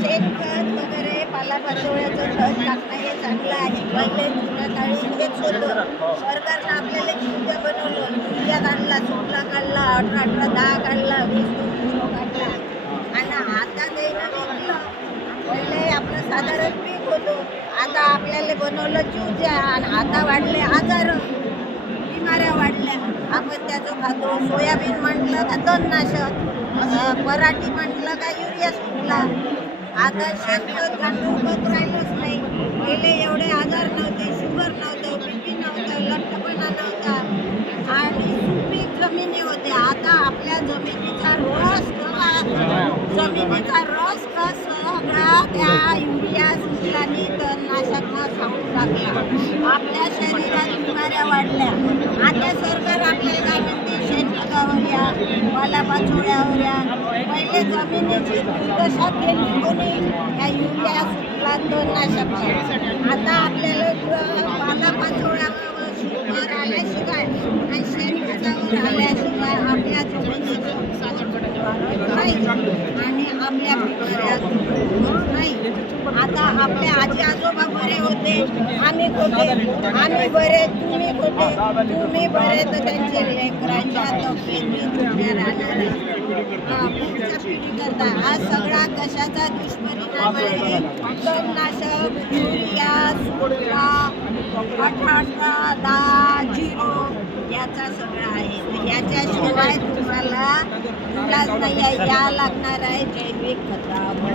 शेणखत वगैरे पालापाचोळ्याचं खत टाकणं हे चांगलं आहे. पहिले जुन्या काळी हेच होतं. सरकारनं आपल्याला युरिया बनवलं, युरिया काढला, 16 काढला, 18 10 काढला, 20 काढला. आणि आता ते नवीन पहिले आपलं साधारण पीक होतं. आता आपल्याला बनवलं युरिया आणि आता वाढले आजार, बिमाऱ्या वाढल्या. आपण त्याचं खातो. सोयाबीन म्हटलं का तणनाशक, पराठी म्हटलं का युरिया सुटला. आता शेणखत खत राहिलंच नाही. पहिले एवढे आजार नव्हते, शुगर नव्हतं, बीपी नव्हतं, लठ्ठपणा नव्हता आणि सुपीक जमिनी होत्या. आता आपल्या जमिनीचा रस सगळा त्या युरिया सुटल्याने तणनाशकनं खाऊन टाकला. आपल्या शरीरात बिमाऱ्या वाढल्या. आता सरकार आपल्याला काय म्हणते, शेणखतावर या, पालापाचोळ्यावर या. पहिले जमिनीची दुर्दशा केली कोणी, या युरिया सुटला तणनाशक. आता आपल्याला पालापाचोळ्यावर शुगर आल्याशिवाय आणि शेणखतावर आल्याशिवाय आपल्या जमिनीचं नाही आणि आपल्या बिमाऱ्या नाही. आता आपल्या आजी आजोबा बरे होते, आम्ही होते, आम्ही बरे, तुम्ही होते, तुम्ही बरे, तर त्यांचे लेकरांच्या तब्येती तुमच्या राहणार. पुढच्या पिढीकरता हा सगळा कशाचा दुष्परिणाम आहे? तणनाशक, युरिया, सुटला, 18 10 0 याचा सगळा आहे. याच्याशिवाय तुम्हाला इलाज नाही आहे. या लागणार आहे जैविक खतावर,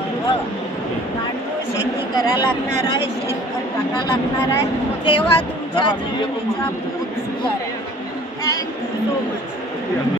गांडूळ शेती करायला लागणार आहे, शेणखत टाका लागणार आहे. तेव्हा तुमच्या जमिनीचा पोत सुधारेल. Thank you so much.